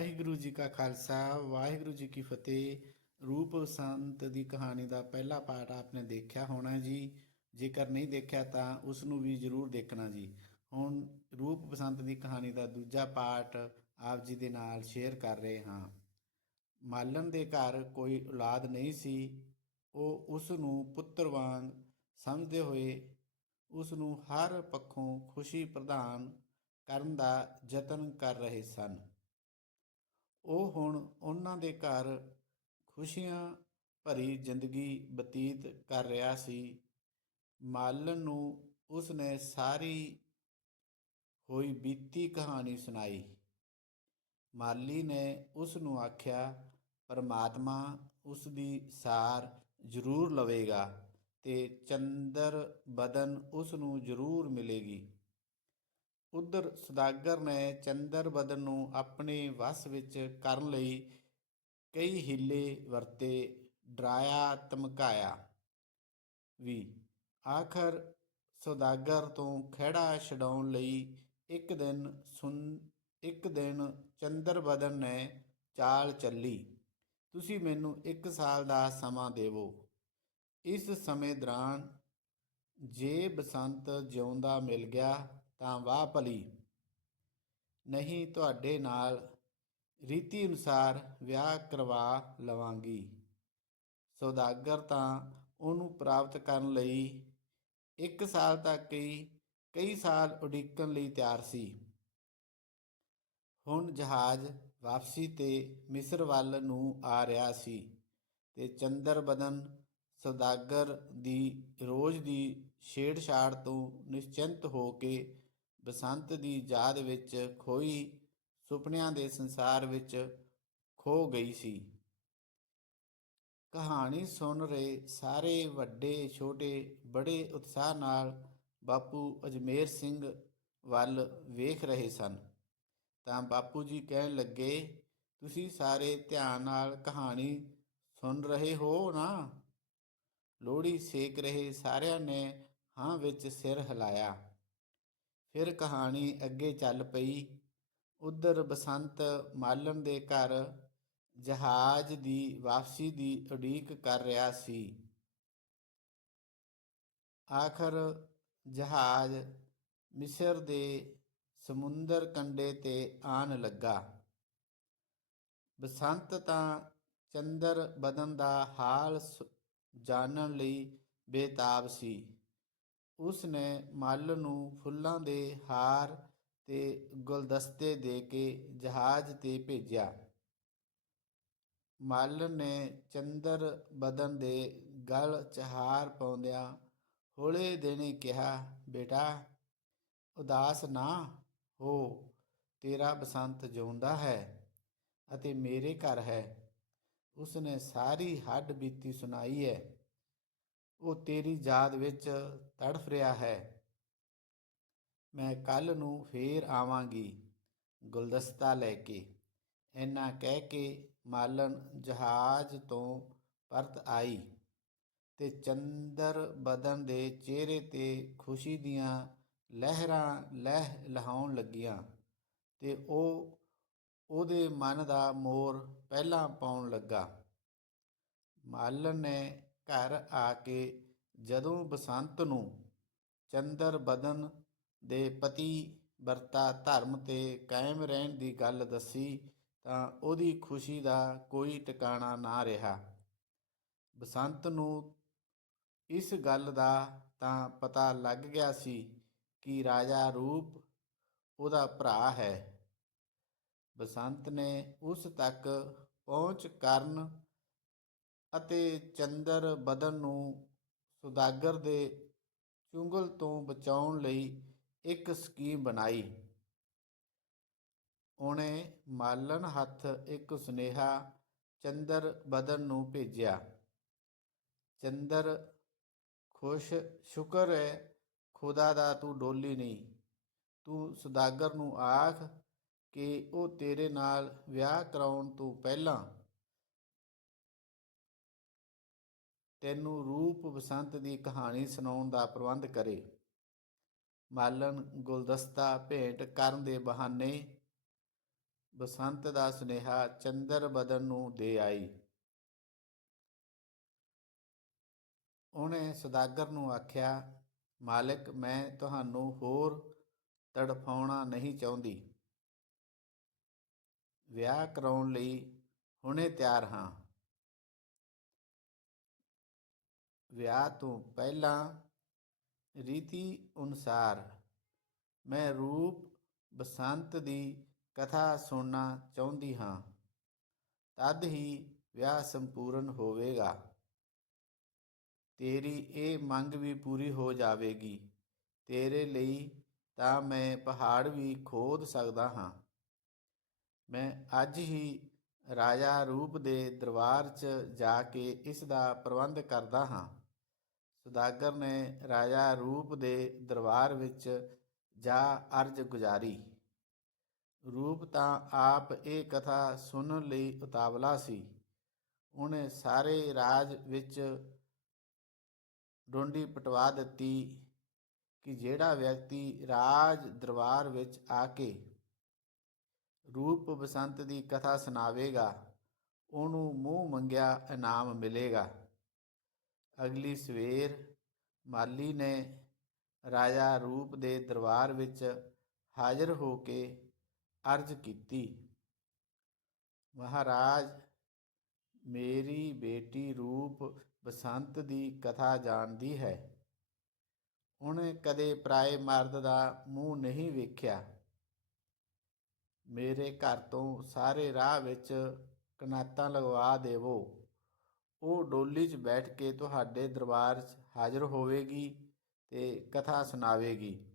ਵਾਹਿਗੁਰੂ ਜੀ ਕਾ ਖਾਲਸਾ, ਵਾਹਿਗੁਰੂ ਜੀ ਕੀ ਫਤਿਹ। ਰੂਪ ਬਸੰਤ ਦੀ ਕਹਾਣੀ ਦਾ ਪਹਿਲਾ ਪਾਠ ਆਪਨੇ ਦੇਖਿਆ ਹੋਣਾ ਜੀ। ਜੇਕਰ ਨਹੀਂ ਦੇਖਿਆ ਤਾਂ ਉਸ ਨੂੰ ਵੀ ਜ਼ਰੂਰ ਦੇਖਣਾ ਜੀ। ਹੁਣ ਰੂਪ ਬਸੰਤ ਦੀ ਕਹਾਣੀ ਦਾ ਦੂਜਾ ਪਾਠ ਆਪ ਜੀ ਦੇ ਨਾਲ ਸ਼ੇਅਰ ਕਰ ਰਹੇ ਹਾਂ। ਮਾਲਣ ਦੇ ਘਰ ਕੋਈ ਔਲਾਦ ਨਹੀਂ ਸੀ। ਉਹ ਉਸ ਨੂੰ ਪੁੱਤਰ ਵਾਂਗ ਸਮਝਦੇ ਹੋਏ ਉਸ ਨੂੰ ਹਰ ਪੱਖੋਂ ਖੁਸ਼ੀ ਪ੍ਰਦਾਨ ਕਰਨ ਦਾ ਯਤਨ ਕਰ ਰਹੇ ਸਨ। ਉਹ ਹੁਣ ਉਹਨਾਂ ਦੇ ਘਰ ਖੁਸ਼ੀਆਂ ਭਰੀ ਜ਼ਿੰਦਗੀ ਬਤੀਤ ਕਰ ਰਿਹਾ ਸੀ। ਮਾਲਣ ਨੂੰ ਉਸ ਨੇ ਸਾਰੀ ਹੋਈ ਬੀਤੀ ਕਹਾਣੀ ਸੁਣਾਈ। ਮਾਲੀ ਨੇ ਉਸ ਨੂੰ ਆਖਿਆ, ਪਰਮਾਤਮਾ ਉਸ ਦੀ ਸਾਰ ਜ਼ਰੂਰ ਲਵੇਗਾ ਤੇ ਚੰਦਰ ਬਦਨ ਉਸ ਨੂੰ ਜ਼ਰੂਰ ਮਿਲੇਗੀ। ਉਧਰ ਸੁਦਾਗਰ ਨੇ ਚੰਦਰ ਬਦਨ ਨੂੰ ਆਪਣੇ ਵਸ ਵਿੱਚ ਕਰਨ ਲਈ ਕਈ ਹੀਲੇ ਵਰਤੇ, ਡਰਾਇਆ, ਧਮਕਾਇਆ। ਵੀ ਆਖਰ ਸੁਦਾਗਰ ਤੋਂ ਖਹਿੜਾ ਛਡਾਉਣ ਲਈ ਇੱਕ ਦਿਨ ਸੁਨ, ਇੱਕ ਦਿਨ ਚੰਦਰ ਬਦਨ ਨੇ ਚਾਲ ਚੱਲੀ। ਤੁਸੀਂ ਮੈਨੂੰ ਇੱਕ ਸਾਲ ਦਾ ਸਮਾਂ ਦੇਵੋ। ਇਸ ਸਮੇਂ ਦੌਰਾਨ ਜੇ ਬਸੰਤ ਜਿਉਂਦਾ ਮਿਲ ਗਿਆ। ਤਾਂ ਵਾਹ ਭਲੀ। ਨਹੀਂ ਤੁਹਾਡੇ ਨਾਲ ਰੀਤੀ ਅਨੁਸਾਰ ਵਿਆਹ ਕਰਵਾ ਲਵਾਂਗੀ। ਸੌਦਾਗਰ ਤਾਂ ਉਹਨੂੰ ਪ੍ਰਾਪਤ ਕਰਨ ਲਈ ਇੱਕ ਸਾਲ ਤੱਕ ਹੀ ਕਈ ਸਾਲ ਉਡੀਕਣ ਲਈ ਤਿਆਰ ਸੀ। ਹੁਣ ਜਹਾਜ਼ ਵਾਪਸੀ ਤੇ ਮਿਸਰ ਵੱਲ ਨੂੰ ਆ ਰਿਹਾ ਸੀ ਤੇ ਚੰਦਰ ਬਦਨ ਸੌਦਾਗਰ ਦੀ ਰੋਜ਼ ਦੀ ਛੇੜਛਾੜ ਤੋਂ ਨਿਸ਼ਚਿੰਤ ਹੋ ਕੇ ਬਸੰਤ ਦੀ ਯਾਦ ਵਿੱਚ ਖੋਈ ਸੁਪਨਿਆਂ ਦੇ ਸੰਸਾਰ ਵਿੱਚ ਖੋ ਗਈ ਸੀ। ਕਹਾਣੀ ਸੁਣ ਰਹੇ ਸਾਰੇ ਵੱਡੇ, ਛੋਟੇ, ਬੜੇ ਉਤਸ਼ਾਹ ਨਾਲ ਬਾਪੂ ਅਜਮੇਰ ਸਿੰਘ ਵੱਲ ਵੇਖ ਰਹੇ ਸਨ। ਤਾਂ ਬਾਪੂ ਜੀ ਕਹਿਣ ਲੱਗੇ, ਤੁਸੀਂ ਸਾਰੇ ਧਿਆਨ ਨਾਲ ਕਹਾਣੀ ਸੁਣ ਰਹੇ ਹੋ ਨਾ? ਲੋੜੀ ਸੇਕ ਰਹੇ ਸਾਰਿਆਂ ਨੇ ਹਾਂ ਵਿੱਚ ਸਿਰ ਹਿਲਾਇਆ। ਫਿਰ ਕਹਾਣੀ ਅੱਗੇ ਚੱਲ ਪਈ। ਉਧਰ ਬਸੰਤ ਮਾਲਣ ਦੇ ਘਰ ਜਹਾਜ਼ ਦੀ ਵਾਪਸੀ ਦੀ ਉਡੀਕ ਕਰ ਰਿਹਾ ਸੀ। ਆਖਰ ਜਹਾਜ਼ ਮਿਸਰ ਦੇ ਸਮੁੰਦਰ ਕੰਢੇ ਤੇ ਆਣ ਲੱਗਾ। ਬਸੰਤ ਤਾਂ ਚੰਦਰ ਬਦਨ ਦਾ ਹਾਲ ਸ- ਜਾਣਨ ਲਈ ਬੇਤਾਬ ਸੀ। ਉਸ ਨੇ ਮੱਲ ਨੂੰ ਫੁੱਲਾਂ ਦੇ ਹਾਰ ਤੇ ਗੁਲਦਸਤੇ ਦੇ ਕੇ ਜਹਾਜ਼ ਤੇ ਭੇਜਿਆ। ਮੱਲ ਨੇ ਚੰਦਰ ਬਦਨ ਦੇ ਗਲ ਚਹਾਰ ਪਾਉਂਦਿਆਂ ਹੌਲੇ ਦੇਣੇ ਕਿਹਾ, ਬੇਟਾ, ਉਦਾਸ ਨਾ ਹੋ, ਤੇਰਾ ਬਸੰਤ ਜਿਉਂਦਾ ਹੈ ਅਤੇ ਮੇਰੇ ਘਰ ਹੈ। ਉਸ ਨੇ ਸਾਰੀ ਹੱਡ ਬੀਤੀ ਸੁਣਾਈ ਹੈ। ਉਹ ਤੇਰੀ ਯਾਦ ਵਿੱਚ ਤੜਫ ਰਿਹਾ ਹੈ। ਮੈਂ ਕੱਲ ਨੂੰ ਫੇਰ ਆਵਾਂਗੀ ਗੁਲਦਸਤਾ ਲੈ ਕੇ। ਇੰਨਾ ਕਹਿ ਕੇ ਮਾਲਣ ਜਹਾਜ਼ ਤੋਂ ਪਰਤ ਆਈ ਤੇ ਚੰਦਰ ਬਦਨ ਦੇ ਚਿਹਰੇ ਤੇ ਖੁਸ਼ੀ ਦੀਆਂ ਲਹਿਰਾਂ ਲਹਿ ਲਹਾਉਣ ਲੱਗੀਆਂ ਤੇ ਉਹ, ਉਹਦੇ ਮਨ ਦਾ ਮੋਰ ਪਹਿਲਾਂ ਪਾਉਣ ਲੱਗਾ। ਮਾਲਣ ਨੇ ਘਰ ਆ ਕੇ ਜਦੋਂ ਬਸੰਤ ਨੂੰ ਚੰਦਰ ਬਦਨ ਦੇ ਪਤੀ ਵਰਤਾ ਧਰਮ ਤੇ ਕਾਇਮ ਰਹਿਣ ਦੀ ਗੱਲ ਦੱਸੀ ਤਾਂ ਉਹਦੀ ਖੁਸ਼ੀ ਦਾ ਕੋਈ ਟਿਕਾਣਾ ਨਾ ਰਿਹਾ। ਬਸੰਤ ਨੂੰ ਇਸ ਗੱਲ ਦਾ ਤਾਂ ਪਤਾ ਲੱਗ ਗਿਆ ਸੀ ਕਿ ਰਾਜਾ ਰੂਪ ਉਹਦਾ ਭਰਾ ਹੈ। ਬਸੰਤ ਨੇ ਉਸ ਤੱਕ ਪਹੁੰਚ ਕਰਨ ਅਤੇ ਚੰਦਰ ਬਦਨ ਨੂੰ ਸੁਦਾਗਰ ਦੇ ਚੁੰਗਲ ਤੋਂ ਬਚਾਉਣ ਲਈ ਇੱਕ ਸਕੀਮ ਬਣਾਈ। ਉਹਨੇ ਮਾਲਣ ਹੱਥ ਇੱਕ ਸੁਨੇਹਾ ਚੰਦਰ ਬਦਨ ਨੂੰ ਭੇਜਿਆ। ਚੰਦਰ, ਖੁਸ਼ ਸ਼ੁਕਰ ਹੈ ਖੁਦਾ ਦਾ ਤੂੰ ਡੋਲੀ ਨਹੀਂ। ਤੂੰ ਸੁਦਾਗਰ ਨੂੰ ਆਖ ਕਿ ਉਹ ਤੇਰੇ ਨਾਲ ਵਿਆਹ ਕਰਾਉਣ ਤੋਂ ਪਹਿਲਾਂ ਤੈਨੂੰ ਰੂਪ ਬਸੰਤ ਦੀ ਕਹਾਣੀ ਸੁਣਾਉਣ ਦਾ ਪ੍ਰਬੰਧ ਕਰੇ। ਮਾਲਣ ਗੁਲਦਸਤਾ ਭੇਂਟ ਕਰਨ ਦੇ ਬਹਾਨੇ ਬਸੰਤ ਦਾ ਸੁਨੇਹਾ ਚੰਦਰ ਬਦਨ ਨੂੰ ਦੇ ਆਈ। ਉਹਨੇ ਸੁਦਾਗਰ ਨੂੰ ਆਖਿਆ, ਮਾਲਕ, ਮੈਂ ਤੁਹਾਨੂੰ ਹੋਰ ਤੜਫਾਉਣਾ ਨਹੀਂ ਚਾਹੁੰਦੀ। ਵਿਆਹ ਕਰਾਉਣ ਲਈ ਹੁਣੇ ਤਿਆਰ ਹਾਂ। ਵਿਆਹ ਤੋਂ ਪਹਿਲਾਂ ਰੀਤੀ ਅਨੁਸਾਰ ਮੈਂ ਰੂਪ ਬਸੰਤ ਦੀ ਕਥਾ ਸੁਣਨਾ ਚਾਹੁੰਦੀ ਹਾਂ। ਤਦ ਹੀ ਵਿਆਹ ਸੰਪੂਰਨ ਹੋਵੇਗਾ। ਤੇਰੀ ਇਹ ਮੰਗ ਵੀ ਪੂਰੀ ਹੋ ਜਾਵੇਗੀ। ਤੇਰੇ ਲਈ ਤਾਂ ਮੈਂ ਪਹਾੜ ਵੀ ਖੋਦ ਸਕਦਾ ਹਾਂ। ਮੈਂ ਅੱਜ ਹੀ ਰਾਜਾ ਰੂਪ ਦੇ ਦਰਬਾਰ 'ਚ ਜਾ ਕੇ ਇਸ ਦਾ ਪ੍ਰਬੰਧ ਕਰਦਾ ਹਾਂ। ਸੁਦਾਗਰ ਨੇ ਰਾਜਾ ਰੂਪ ਦੇ ਦਰਬਾਰ ਵਿੱਚ ਜਾ ਅਰਜ ਗੁਜ਼ਾਰੀ। ਰੂਪ ਤਾਂ ਆਪ ਇਹ ਕਥਾ ਸੁਣਨ ਲਈ ਉਤਾਵਲਾ ਸੀ। ਉਹਨੇ ਸਾਰੇ ਰਾਜ ਵਿੱਚ ਡੋਂਡੀ ਪਟਵਾ ਦਿੱਤੀ ਕਿ ਜਿਹੜਾ ਵਿਅਕਤੀ ਰਾਜ ਦਰਬਾਰ ਵਿੱਚ ਆ ਕੇ ਰੂਪ ਬਸੰਤ ਦੀ ਕਥਾ ਸੁਣਾਵੇਗਾ, ਉਹਨੂੰ ਮੂੰਹ ਮੰਗਿਆ ਇਨਾਮ ਮਿਲੇਗਾ। ਅਗਲੀ ਸਵੇਰ ਮਾਲੀ ਨੇ ਰਾਜਾ ਰੂਪ ਦੇ ਦਰਬਾਰ ਵਿੱਚ ਹਾਜ਼ਰ ਹੋ ਕੇ ਅਰਜ਼ ਕੀਤੀ, ਮਹਾਰਾਜ, ਮੇਰੀ ਬੇਟੀ ਰੂਪ ਬਸੰਤ ਦੀ ਕਥਾ ਜਾਣਦੀ ਹੈ। ਉਹਨੇ ਕਦੇ ਪਰਾਏ ਮਰਦ ਦਾ ਮੂੰਹ ਨਹੀਂ ਵੇਖਿਆ। ਮੇਰੇ ਘਰ ਤੋਂ ਸਾਰੇ ਰਾਹ ਵਿੱਚ ਕਨਾਤਾਂ ਲਗਵਾ ਦੇਵੋ। ਉਹ ਡੋਲੀ 'ਚ ਬੈਠ ਕੇ ਤੁਹਾਡੇ ਦਰਬਾਰ 'ਚ ਹਾਜ਼ਰ ਹੋਵੇਗੀ ਤੇ ਕਥਾ ਸੁਣਾਵੇਗੀ।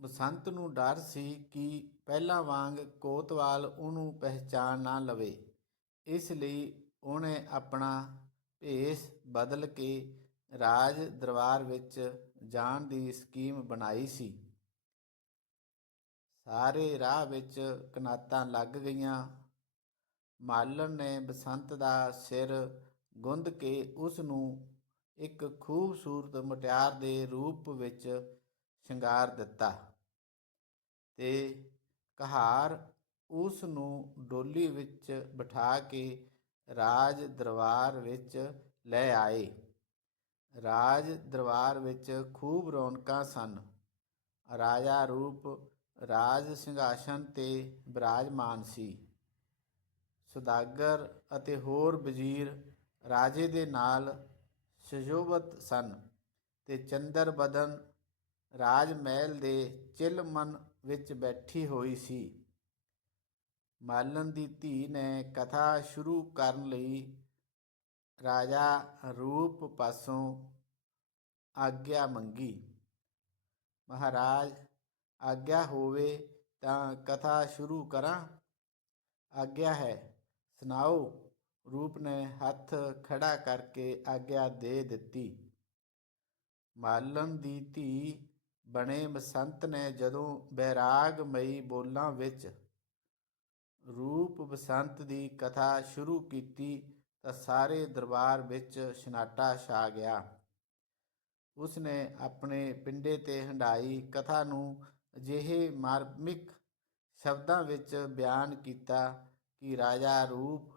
ਬਸੰਤ ਨੂੰ ਡਰ ਸੀ ਕਿ ਪਹਿਲਾਂ ਵਾਂਗ ਕੋਤਵਾਲ ਉਹਨੂੰ ਪਹਿਚਾਨ ਨਾ ਲਵੇ। ਇਸ ਲਈ ਉਹਨੇ ਆਪਣਾ ਭੇਸ ਬਦਲ ਕੇ ਰਾਜ ਦਰਬਾਰ ਵਿੱਚ ਜਾਣ ਦੀ ਸਕੀਮ ਬਣਾਈ ਸੀ। ਸਾਰੇ ਰਾਹ ਵਿੱਚ ਕਨਾਤਾਂ ਲੱਗ ਗਈਆਂ। ਮਾਲਣ ਨੇ ਬਸੰਤ ਦਾ ਸਿਰ ਗੁੰਦ ਕੇ ਉਸ ਨੂੰ ਇੱਕ ਖੂਬਸੂਰਤ ਮੁਟਿਆਰ ਦੇ ਰੂਪ ਵਿੱਚ ਸ਼ਿੰਗਾਰ ਦਿੱਤਾ ਤੇ ਕਹਾਰ ਉਸ ਨੂੰ ਡੋਲੀ ਵਿੱਚ ਬਿਠਾ ਕੇ ਰਾਜ ਦਰਬਾਰ ਵਿੱਚ ਲੈ ਆਏ। ਰਾਜ ਦਰਬਾਰ ਵਿੱਚ ਖੂਬ ਰੌਣਕਾਂ ਸਨ। ਰਾਜਾ ਰੂਪ ਰਾਜ ਸਿੰਘਾਸਨ ਤੇ ਬਿਰਾਜਮਾਨ ਸੀ। ਸੁਦਾਗਰ ਅਤੇ ਹੋਰ ਵਜ਼ੀਰ ਰਾਜੇ ਦੇ ਨਾਲ ਸੁਸ਼ੋਭਤ ਸਨ ਤੇ ਚੰਦਰ ਬਦਨ ਰਾਜ ਮਹਿਲ ਦੇ ਚਿਲ ਮਨ ਵਿੱਚ ਬੈਠੀ ਹੋਈ ਸੀ। ਮਾਲਨ ਦੀ ਧੀ ਨੇ ਕਥਾ ਸ਼ੁਰੂ ਕਰਨ ਲਈ ਰਾਜਾ ਰੂਪ ਪਾਸੋਂ ਆਗਿਆ ਮੰਗੀ। ਮਹਾਰਾਜ, ਆਗਿਆ ਹੋਵੇ ਤਾਂ ਕਥਾ ਸ਼ੁਰੂ ਕਰਾਂ? ਆਗਿਆ ਹੈ ਸੁਣਾਓ, ਰੂਪ ਨੇ ਹੱਥ ਖੜਾ ਕਰਕੇ ਆਗਿਆ ਦੇ ਦਿੱਤੀ। ਮਾਲਨ ਦੀ ਧੀ ਬਣੇ ਬਸੰਤ ਨੇ ਜਦੋਂ ਬੈਰਾਗਮਈ ਬੋਲਾਂ ਵਿੱਚ ਰੂਪ ਬਸੰਤ ਦੀ ਕਥਾ ਸ਼ੁਰੂ ਕੀਤੀ ਤਾਂ ਸਾਰੇ ਦਰਬਾਰ ਵਿੱਚ ਸਨਾਟਾ ਛਾ ਗਿਆ। ਉਸਨੇ ਆਪਣੇ ਪਿੰਡੇ ਤੇ ਹੰਡਾਈ ਕਥਾ ਨੂੰ ਅਜਿਹੇ ਮਾਰਮਿਕ ਸ਼ਬਦਾਂ ਵਿੱਚ ਬਿਆਨ ਕੀਤਾ ਕਿ ਰਾਜਾ ਰੂਪ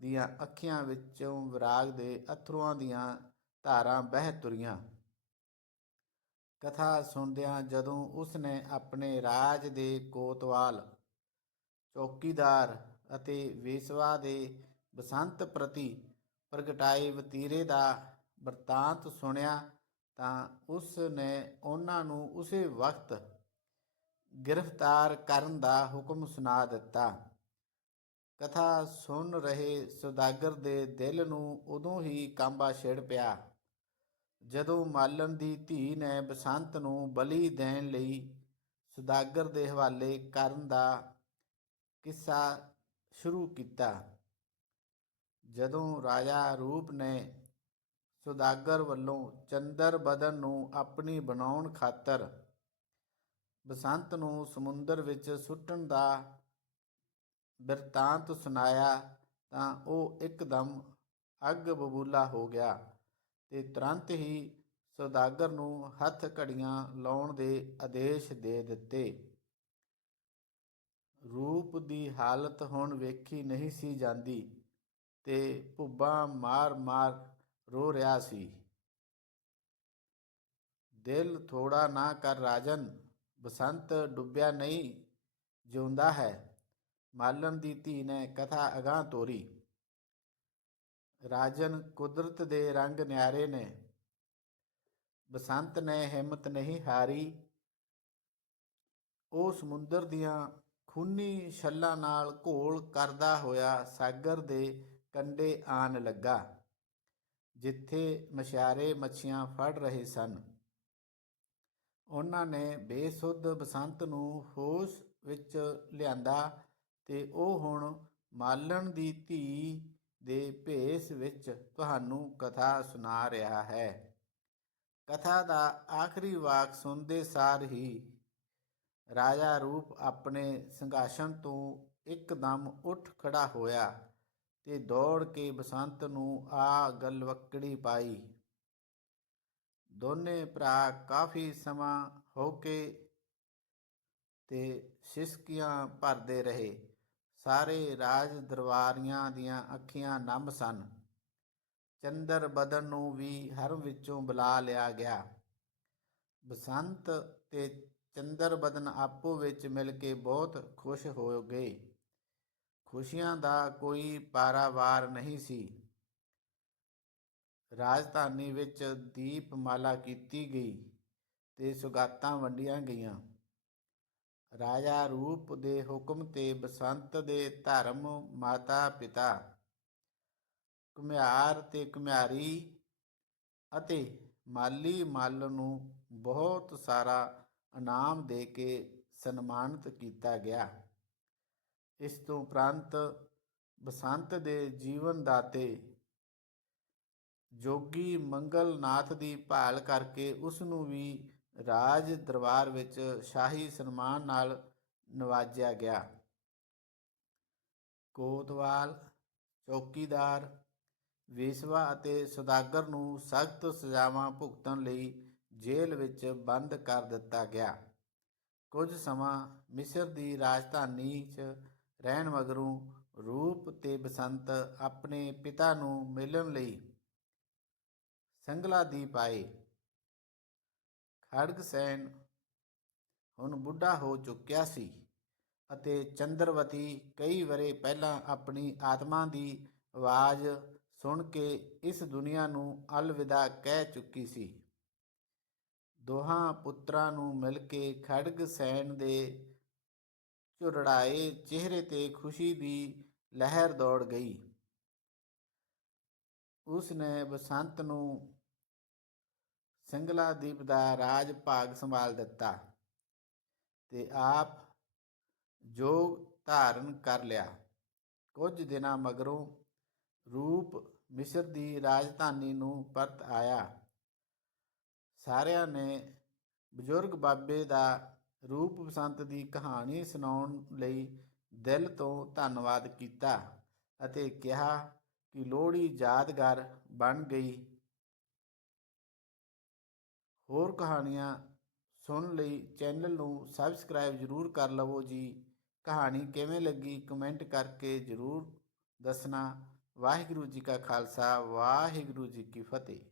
ਦੀਆਂ ਅੱਖੀਆਂ ਵਿੱਚੋਂ ਵਿਰਾਗ ਦੇ ਅਥਰੂਆਂ ਦੀਆਂ ਧਾਰਾਂ ਬਹਿ ਤੁਰੀਆਂ। ਕਥਾ ਸੁਣਦਿਆਂ ਜਦੋਂ ਉਸਨੇ ਆਪਣੇ ਰਾਜ ਦੇ ਕੋਤਵਾਲ, ਚੌਕੀਦਾਰ ਅਤੇ ਵੇਸਵਾ ਦੇ ਬਸੰਤ ਪ੍ਰਤੀ ਪ੍ਰਗਟਾਏ ਵਤੀਰੇ ਦਾ ਵਰਤਾਂਤ ਸੁਣਿਆ ਤਾਂ ਉਸ ਨੇ ਉਹਨਾਂ ਨੂੰ ਉਸੇ ਵਕਤ ਗ੍ਰਿਫਤਾਰ ਕਰਨ ਦਾ ਹੁਕਮ ਸੁਣਾ ਦਿੱਤਾ। ਕਥਾ ਸੁਣ ਰਹੇ ਸੁਦਾਗਰ ਦੇ ਦਿਲ ਨੂੰ ਉਦੋਂ ਹੀ ਕਾਂਬਾ ਛਿੜ ਪਿਆ। ਜਦੋਂ ਮਾਲਣ ਦੀ ਧੀ ਨੇ ਬਸੰਤ ਨੂੰ ਬਲੀ ਦੇਣ ਲਈ ਸੁਦਾਗਰ ਦੇ ਹਵਾਲੇ ਕਰਨ ਦਾ ਕਿੱਸਾ ਸ਼ੁਰੂ ਕੀਤਾ। ਜਦੋਂ ਰਾਜਾ ਰੂਪ ਨੇ ਸੁਦਾਗਰ ਵੱਲੋਂ ਚੰਦਰ ਬਦਨ ਨੂੰ ਆਪਣੀ ਬਣਾਉਣ ਖਾਤਰ ਬਸੰਤ ਨੂੰ ਸਮੁੰਦਰ ਵਿੱਚ ਸੁੱਟਣ ਦਾ ਬਿਰਤਾਂਤ ਸੁਣਾਇਆ ਤਾਂ ਉਹ ਇੱਕਦਮ ਅੱਗ ਬਬੂਲਾ ਹੋ ਗਿਆ ਤੇ ਤੁਰੰਤ ਹੀ ਸੌਦਾਗਰ ਨੂੰ ਹੱਥ ਘੜੀਆਂ ਲਾਉਣ ਦੇ ਆਦੇਸ਼ ਦੇ ਦਿੱਤੇ। ਰੂਪ ਦੀ ਹਾਲਤ ਹੁਣ ਵੇਖੀ ਨਹੀਂ ਸੀ ਜਾਂਦੀ ਤੇ ਭੁੱਬਾਂ ਮਾਰ-ਮਾਰ ਰੋ ਰਿਹਾ ਸੀ। ਦਿਲ ਥੋੜਾ ਨਾ ਕਰ ਰਾਜਨ, ਬਸੰਤ ਡੁੱਬਿਆ ਨਹੀਂ, ਜਿਉਂਦਾ ਹੈ। ਮਾਲਣ ਦੀ ਧੀ ਨੇ ਕਥਾ ਅਗਾਹ ਤੋਰੀ। ਰਾਜਨ ਕੁਦਰਤ ਦੇ ਰੰਗ ਨਿਆਰੇ ਨੇ। ਬਸੰਤ ਨੇ ਹਿੰਮਤ ਨਹੀਂ ਹਾਰੀ। ਉਹ ਸਮੁੰਦਰ ਦੀਆਂ ਖੂਨੀ ਛੱਲਾਂ ਨਾਲ ਘੋਲ ਕਰਦਾ ਹੋਇਆ ਸਾਗਰ ਦੇ ਕੰਢੇ ਆਣ ਲੱਗਾ, ਜਿੱਥੇ ਮਛਿਆਰੇ ਮੱਛੀਆਂ ਫੜ ਰਹੇ ਸਨ। ਉਹਨਾਂ ਨੇ ਬੇਸੁੱਧ ਬਸੰਤ ਨੂੰ ਹੋਸ਼ ਵਿੱਚ ਲਿਆਂਦਾ ਤੇ ਉਹ ਹੁਣ ਮਾਲਣ ਦੀ ਧੀ ਦੇ ਭੇਸ ਵਿੱਚ ਤੁਹਾਨੂੰ ਕਥਾ ਸੁਣਾ ਰਿਹਾ ਹੈ। ਕਥਾ ਦਾ ਆਖਰੀ ਵਾਕ ਸੁਣਦੇ ਸਾਰ ਹੀ ਰਾਜਾ ਰੂਪ ਆਪਣੇ ਸੰਘਾਸ਼ਣ ਤੋਂ ਇੱਕਦਮ ਉੱਠ ਖੜਾ ਹੋਇਆ ਤੇ ਦੌੜ ਕੇ ਬਸੰਤ ਨੂੰ ਆ ਗਲਵੱਕੜੀ ਪਾਈ। ਦੋਨੇ ਭਰਾ ਕਾਫੀ ਸਮਾਂ ਹੋ ਕੇ ਤੇ ਸਿਸਕੀਆਂ ਭਰਦੇ ਰਹੇ। ਸਾਰੇ ਰਾਜ ਦਰਬਾਰੀਆਂ ਦੀਆਂ ਅੱਖੀਆਂ ਨਮ ਸਨ। ਚੰਦਰ ਬਦਨ ਨੂੰ ਵੀ ਹਰਮ ਵਿੱਚੋਂ ਬੁਲਾ ਲਿਆ ਗਿਆ। ਬਸੰਤ ਤੇ ਚੰਦਰ ਬਦਨ ਆਪੋ ਵਿੱਚ ਮਿਲ ਕੇ ਬਹੁਤ ਖੁਸ਼ ਹੋ ਗਏ। ਖੁਸ਼ੀਆਂ ਦਾ ਕੋਈ ਪਾਰਾਵਾਰ ਨਹੀਂ ਸੀ। ਰਾਜਧਾਨੀ ਵਿੱਚ ਦੀਪਮਾਲਾ ਕੀਤੀ ਗਈ ਤੇ ਸੁਗਾਤਾਂ ਵੰਡੀਆਂ ਗਈਆਂ। ਰਾਜਾ ਰੂਪ ਦੇ ਹੁਕਮ ਤੇ ਬਸੰਤ ਦੇ ਧਰਮ ਮਾਤਾ ਪਿਤਾ। ਕੁਮਿਆਰ ਤੇ ਕੁਮਿਆਰੀ ਅਤੇ ਮਾਲੀ ਮੱਲ ਨੂੰ ਬਹੁਤ ਸਾਰਾ ਇਨਾਮ ਦੇ ਕੇ ਸਨਮਾਨਿਤ ਕੀਤਾ ਗਿਆ। ਇਸ ਤੋਂ ਉਪਰੰਤ ਬਸੰਤ ਦੇ ਜੀਵਨ ਦਾਤੇ ਜੋਗੀ ਮੰਗਲ ਨਾਥ ਦੀ ਭਾਲ ਕਰਕੇ ਉਸ ਨੂੰ ਵੀ ਰਾਜ ਦਰਬਾਰ ਵਿੱਚ ਸ਼ਾਹੀ ਸਨਮਾਨ ਨਾਲ ਨਵਾਜਿਆ ਗਿਆ। ਕੋਤਵਾਲ, ਚੌਕੀਦਾਰ, ਵੇਸਵਾ ਅਤੇ ਸੁਦਾਗਰ ਨੂੰ ਸਖਤ ਸਜ਼ਾਵਾਂ ਭੁਗਤਣ ਲਈ ਜੇਲ੍ਹ ਵਿੱਚ ਬੰਦ ਕਰ ਦਿੱਤਾ ਗਿਆ। ਕੁਝ ਸਮਾਂ ਮਿਸਰ ਦੀ ਰਾਜਧਾਨੀ 'ਚ ਰਹਿਣ ਮਗਰੋਂ ਰੂਪ ਤੇ ਬਸੰਤ ਆਪਣੇ ਪਿਤਾ ਨੂੰ ਮਿਲਣ ਲਈ ਸੰਗਲਾ ਦੀ ਪਾਏ। ਖੜਗਸੈਨ ਹੁਣ ਬੁੱਢਾ ਹੋ ਚੁੱਕਿਆ ਸੀ ਅਤੇ ਚੰਦਰਵਤੀ ਕਈ ਵਰੇ ਪਹਿਲਾਂ ਆਪਣੀ ਆਤਮਾ ਦੀ ਆਵਾਜ਼ ਸੁਣ ਕੇ ਇਸ ਦੁਨੀਆ ਨੂੰ ਅਲਵਿਦਾ ਕਹਿ ਚੁੱਕੀ ਸੀ। ਦੋਹਾਂ ਪੁੱਤਰਾਂ ਨੂੰ ਮਿਲ ਕੇ ਖੜਗ ਸੈਨ ਦੇ ਝੁਰੜਾਏ ਚਿਹਰੇ ਤੇ ਖੁਸ਼ੀ ਦੀ ਲਹਿਰ ਦੌੜ ਗਈ। ਉਸ ਨੇ ਬਸੰਤ ਨੂੰ ਸਿੰਗਲਾ ਦੀਪ ਦਾ ਰਾਜ ਭਾਗ ਸੰਭਾਲ ਦਿੱਤਾ ਤੇ ਆਪ ਜੋਗ ਧਾਰਨ ਕਰ ਲਿਆ। ਕੁਝ ਦਿਨਾਂ ਮਗਰੋਂ ਰੂਪ ਮਿਸਰ ਦੀ ਰਾਜਧਾਨੀ ਨੂੰ ਪਰਤ ਆਇਆ। ਸਾਰਿਆਂ ਨੇ ਬਜ਼ੁਰਗ ਬਾਬੇ ਦਾ ਰੂਪ ਬਸੰਤ ਦੀ ਕਹਾਣੀ ਸੁਣਾਉਣ ਲਈ ਦਿਲ ਤੋਂ ਧੰਨਵਾਦ ਕੀਤਾ ਅਤੇ ਕਿਹਾ ਕਿ ਲੋਹੜੀ ਯਾਦਗਾਰ ਬਣ ਗਈ। ਹੋਰ ਕਹਾਣੀਆਂ ਸੁਣਨ ਲਈ ਚੈਨਲ ਨੂੰ ਸਬਸਕ੍ਰਾਈਬ ਜ਼ਰੂਰ ਕਰ ਲਵੋ ਜੀ। ਕਹਾਣੀ ਕਿਵੇਂ ਲੱਗੀ ਕਮੈਂਟ ਕਰਕੇ ਜ਼ਰੂਰ ਦੱਸਣਾ। ਵਾਹਿਗੁਰੂ ਜੀ ਕਾ ਖਾਲਸਾ, ਵਾਹਿਗੁਰੂ ਜੀ ਕੀ ਫਤਿਹ।